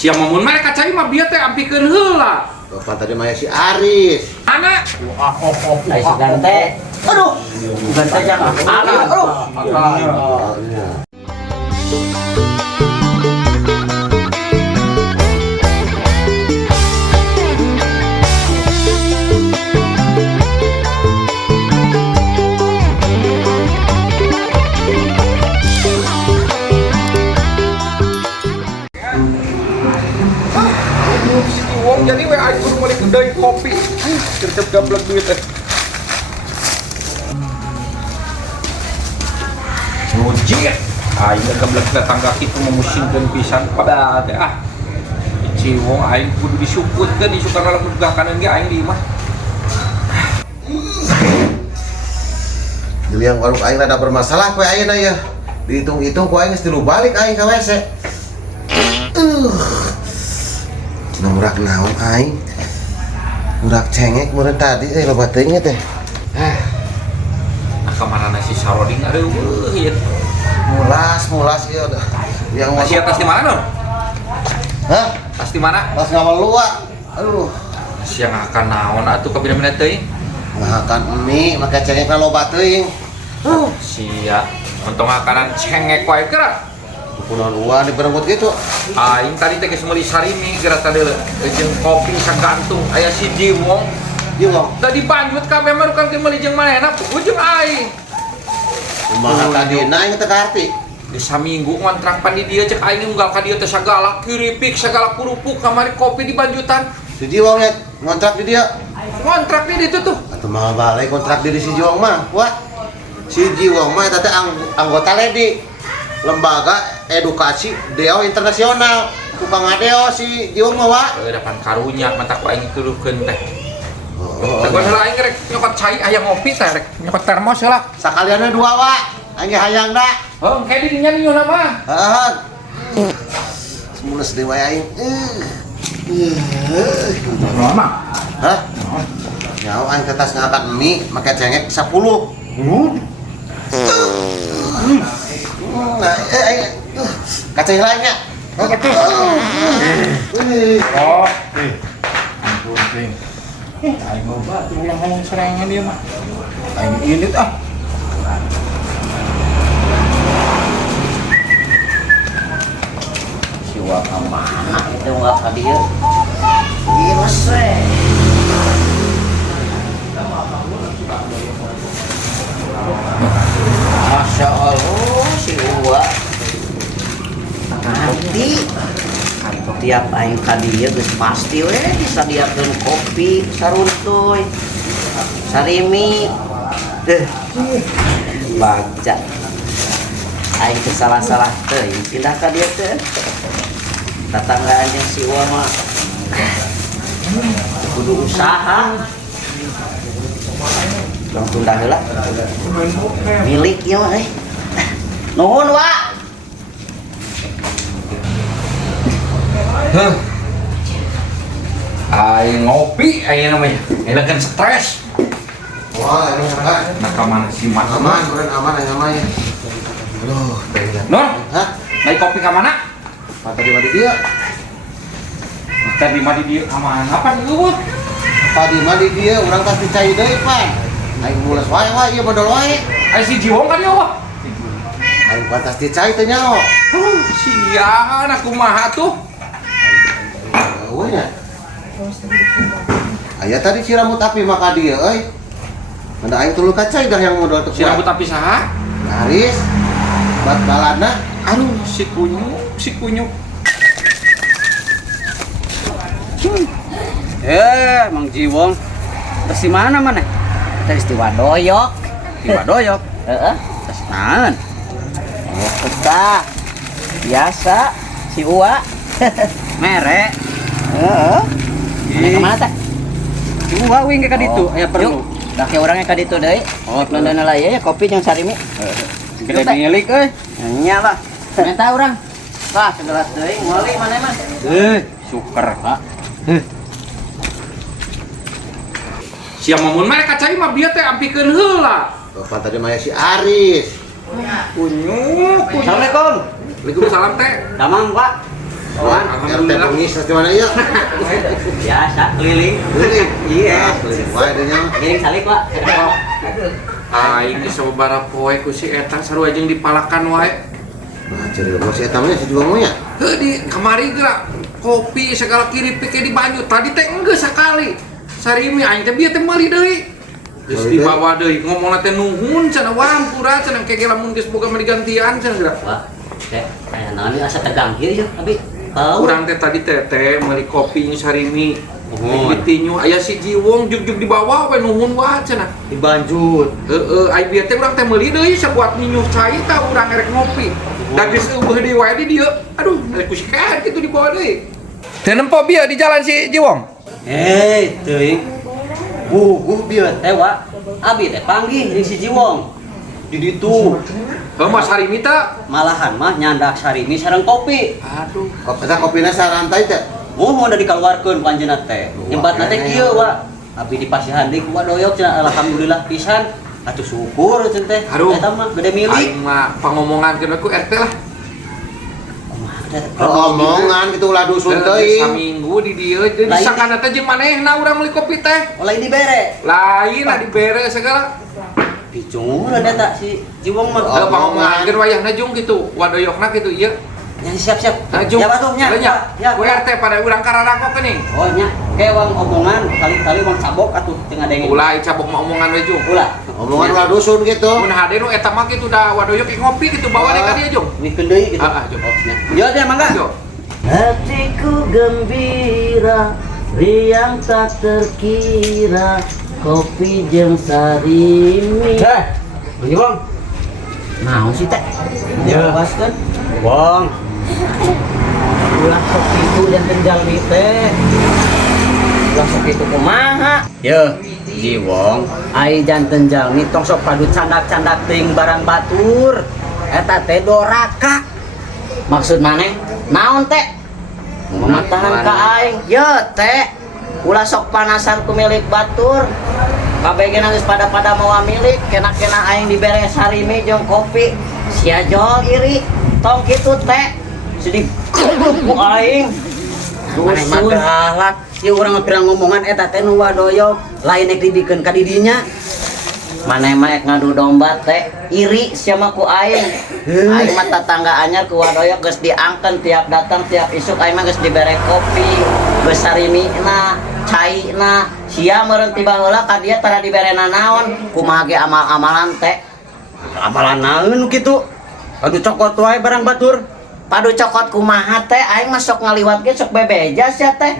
Sia mamun mereka cai mah bieu teh ampikeun heula. Bapak tadi mah si Aris. Ana. Ai sugan teh. Aduh. Sugan teh jangan. Aduh. Wong jadi we aing kudu balik deui kopi. Cercep gablek duit teh. Mujir. Aing gablek tetangga kitu memusingkeun pisan pada teh ah. Ciwong aing kudu disuputkeun di sukarna lamun gakanan ge aing di imah. Jadi yang warung aing ada bermasalah ku ayeuna ya. Dihitung-hitung ku aing geus tilu balik aing ka WC. Nomrak naon aing. Urak cengek meureun tadi loba teuing teh. Nah kamarana si Saroding ada ieu. Mulas ieu dah. Yang Masih atas di mana, Nur? Hah? Tas di mana? Pas ngamal luar. Aduh. Siang akan naon atuh kabina-bina teuing? Makan mie make cengekna loba teuing. Sia. Untung akanan cengek wae geura. Kunaon uang diberenggut gitu. Aing tadi teh geus meuli sarimi geura tadi jeung kopi sagantung aya si Jiwong. Jiwong. Tadi banjut kabeh mah kan meuli jeung manehna ujung aing. Kumaha tadina aing teh karti. Di saminggu ngontrak pan di dieu cek aing unggal ka dieu teh sagala kiripik segala kurupuk kamari kopi di banjutan. Si Jiwong nya ngontrak di dia. Ngontrak di ditu tuh. Atuh mah balai kontrak di si Jiwong mah. Wah. Si Jiwong mah eta teh anggota LEDI. Lembaga Edukasi Deo Internasional. Tukang ngadeo si Jiwong mah wa. Depan karunya mantak aing tuduhkeun teh. Teguh heula aing rek nyokot cai aya ngopi teh rek nyokot termos heula. Sakalianna dua wa. Aing hayang da. Heuh kayak di dinya nyuna mah. Heeh. Semules dewe aing. Mama. Hah? Nyaho aing tetas ngangkat mie make cengek 10. Nah, kacang lainnya. Oh, betul. Oh, ampun, Ting. Aing loba tuh ulang ngomong serangan dia mah. Aing ilit ah. Siwa ka mana itu enggak ka dieu. Ieu we. Masya Allah si Uwa ngerti tiap aing ka dieu geus pasti we disadiakeun kopi saruntuy sarimi baca aing teu salah-salah teuing pindah ka dieu teh tetanggaan jeung si Uwa mah kudu usaha langsung dah heula milik ieu mah nuhun wa Aing ngopi aya namanya. Elegan stres. Wah, ini enggak. Nah kamana si Mat? Aman, beneran aman aing mah ya. Aduh, pengen. Nur, Hah? naik kopi ka mana? Mata di dia. Tadi mah di dieu aman. Apa dulu? Tadi mah di dia urang pasti cai deui, Pan. Aing mules wae ieu bodol wae. Aya si Jiwong kan ya, wah. Aing pantas dicai teh nyaho. Sia, anak kumaha tuh? Eueuh nya. Aya tadi si rambut api maka dia euy. Ada aing tuluy kacai dah yang modal teu Si rambut api saha? Haris. Bat balana. Aduh, si kunyu. Mang Jiwong terus di mana mana? Terus di Wadoyok. Di Wadoyok? Heeh. Terus naon? Betah. Biasa si Uwa. Mere. Heeh. Mana kemana teh? Si Uwa wing ka ditu, aya perlu. Da ke urangnya ka ditu deui. Oh, nonton lah ya kopi jeung sarimi. Gede ngelik euy. Nya lah. Minta urang. Lah, segelas teuing, meuli mana mah? Syukur, Pak. Sia mamun mereka cai mah bieu teh ampikeun heula. Bapak tadi mah si Aris. Kunyu. Assalamualaikum. Waalaikumsalam teh. Damang, Pak. RT Bengis di mana ya? Biasa keliling. Keliling. Iya. Keliling wae deh nya. Keliling salik, Pak. Aing geus sababaraha poe ku si eta sarua jeung dipalakan wae. Nah, ceri lo si eta mah si juang mah ya. Heuh di kamari geura kopi segala kirip ke di banyu. Tadi teh enggeus sakali. Sarimi aing teh bieu teh meuli deui. Geus dibawa deui ngomongna teh nuhun cenah wampura cenah kege lamun geus boga mah digantian cenah geura. Wah, teh aya naon asa tegang ieu abi. Urang teh tadi teh meuli kopi nya Sarimi. Nuhun. Ditinyu aya si Jiwong jug-jug dibawa we nuhun wae cenah. Dibanjut. Ai bieu teh urang teh meuli deui sabuat ninyuh cai tah urang erek ngopi. Da geus eueuh deui wae di dieu. Aduh, ku sikaet kitu dibawa deui. Teu nempo bieu di jalan si Jiwong. Teuing. Guguh bieu teh, Wak. Abi teh panggih jeung si Jiwong. Di ditu. Heuh Mas Sarimi teh. Malahan mah nyandak sarimi sareng kopi. Aduh. Eta kopina sarantai teh. Mohon udah dikeluarkan panjenengan teh. Nyembatna teh kieu, Wak. Abi dipasihan deui ku Wadoyok cenah alhamdulillah pisan. Atuh syukur cenah teh. Aduh. Eta mah gede milik. Aing mah pangomongankeun ku RT lah. Omongan gitu ulah dusun teuing. Saminggu di dieu jadi sakana teh jeung manehna urang meuli kopi teh. Oleh dibere. Lain lah dibere segala. Picung udah eta si Jiwong mah. Heuh pangomongankeun wayahna jeung kitu. Wadoyokna kitu ieu. Nya siap-siap. Nah, Jung. Ya batuh nya. Ya, ku RT pada urang kararako geuning. Oh nya, kewang omongan kali-kali wang cabok atuh teu ngadengin. Ulah cabok mah omongan we Jung. Ulah. Omongan ulah dusun gitu. Mun hade nu eta mah kitu da Wadoyok ngopi kitu bawa deh ka dieu Jung. Mikeun deui gitu. Jung. Yo teh mangga. Yo. Hatiku gembira, riang tak terkira, kopi jeung sarimi. Bang. Naon sih teh? Ya, baskeun. Bang. Ulah sok itu dan penjalmi teh. Ulah sok itu kumaha? Yo, Jiwong, ai janten jalmi tong sok padu candak-candak teuing barang batur. Eta teh doraka. Maksud maneh? Naon teh? Mematahan ka aing. Yo teh, ulah sok panasan ku milik batur. Kabeh geus pada mawa milik, kena-kena aing dibere sarimi jeung kopi. Sia jol iri. Tong kitu teh. Sedih ku aing. Maneh mah galak. Ieu urang pirang ngomongan eta teh nu Wadoyok, lain nek dibikeun ka didinya. Maneh mah ek ngadu domba teh iri sia mah ku aing. Aing mah tatangga anyar ku Wadoyok geus diangkeun tiap datang tiap isuk aing mah geus dibere kopi, geus sarimina, caina. Sia meureun tiba heula ka dieu tara diberena naon, kumaha ge amal-amalan teh. Amalan naon kitu? Aduh cokot wae barang batur. Padu cokot kumaha teh aing mah sok ngaliwat ge sok bebeja sia teh.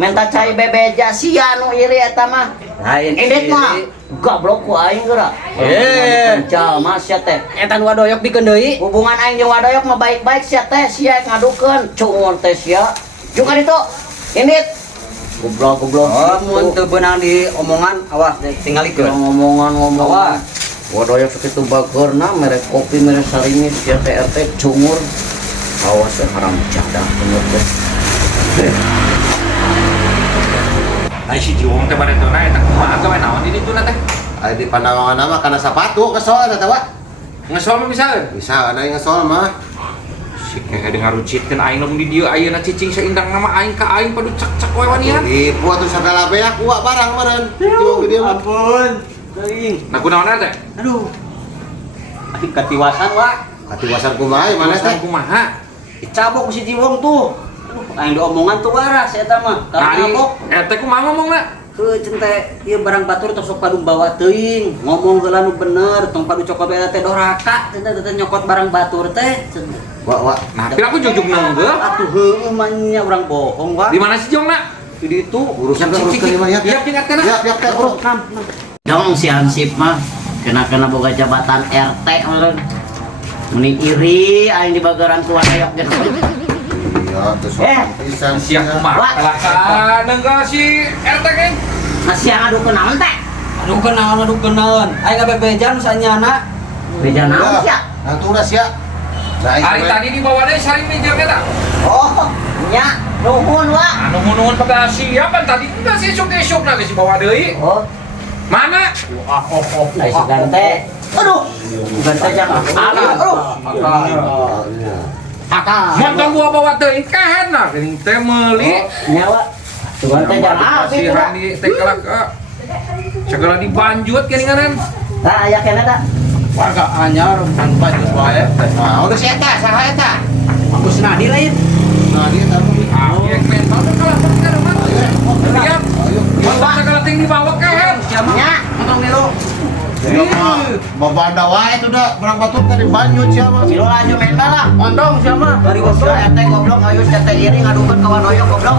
Menta cai bebeja sia nu iri eta mah. Lain edit mah goblok ku aing geura. Jalma sia teh. Eta nu Wadoyok bikeun deui. Hubungan aing jeung Wadoyok mah baik-baik sia teh. Sia ngadukeun cuun teh sia. Jeung ka ditu. Indit. Goblok. Oh, mun teu beunang di omongan awas tingalikeun. Ngomongan. Wadoyok sakitu bageurna merek kopi merek sarimi sia teh RT cungur. Awas haram jadah bener teh. Ai si Jiwong teh baretona eta kumaha gawe naon di ditu teh? Aya di pandangan mah kana sapatu kesol eta Wak. Ngesol mah misalkan. Bisa ada yang ngesol mah. Si kege ngarucitkeun aing lamun di dieu ayeuna cicing saindang nama aing ka aing padu cek-cek wae wanian. Ibu atuh sagala beak Wak barang meureun. Jiwong di dieu mah. Ampun. Teuing. Nah kunaon teh? Aduh. Aing katiwasan, Wak. Katiwasan kumaha mana teh? Kumaha? Dicabok si Jiwong tuh. Aduh, aing diomongan tuh waras eta mah. Tadi Kabok. eta kumaha ngomongna? Heuh cente ieu barang batur tos sok padu bawa teuing. Ngomong heula nu bener, tong padu cokot eta teh doraka, teh nyokot barang batur teh. Wak. Nah, pila aku jugjug neunggeuh. Atuh heueuh mah nya urang bohong, Wak. Di mana si Jongna? Di ditu Urusan lima ya. Iya, tingkat kana. Ya teh urus. dong si Hansip mah kena boga jabatan RT meureun. Mending iri aing di bageran ku Wadoyok jeung. Iya, terus pisan Siap kumaha? Kelakaan enggak si RT geng? Masih ngadukeun naon teh? Aduh kenaon. Aing ngabebejan sanyana. Beja naon sia? Nangtura sia. Hari tadi dibawa deh sari meja kita. Oh, nya nuhun Wak. Nuhun pada siap kan tadi enggak sih esuk lagi si bawa deui. Oh, Mana? ai sugan teh. Aduh, sugan teh jangan. Aduh. Aka. Montong gua bawa teuing kahen nah geuning teh meuli. Nyawa. Tuan teh jangan habis. Kasihan di teh kelak segala dibanjut geuninganan. Tah aya keneh da. Warga anyar pan banjut wae. Nah, udah si eta, saha eta? Agus Nadi lain. Nah, dia tahu. Ah, yang mental teh kalau bener mah. Lihat. Montong segala ting dibawa kahen. Nya, motong nilu. Babanda wae itu dah, berang batur tadi banjut siapa? Nilu aja mental lah. Montong siapa? Dari goblok ente goblok ayo teh iri ngadukeun kawan oyok goblok.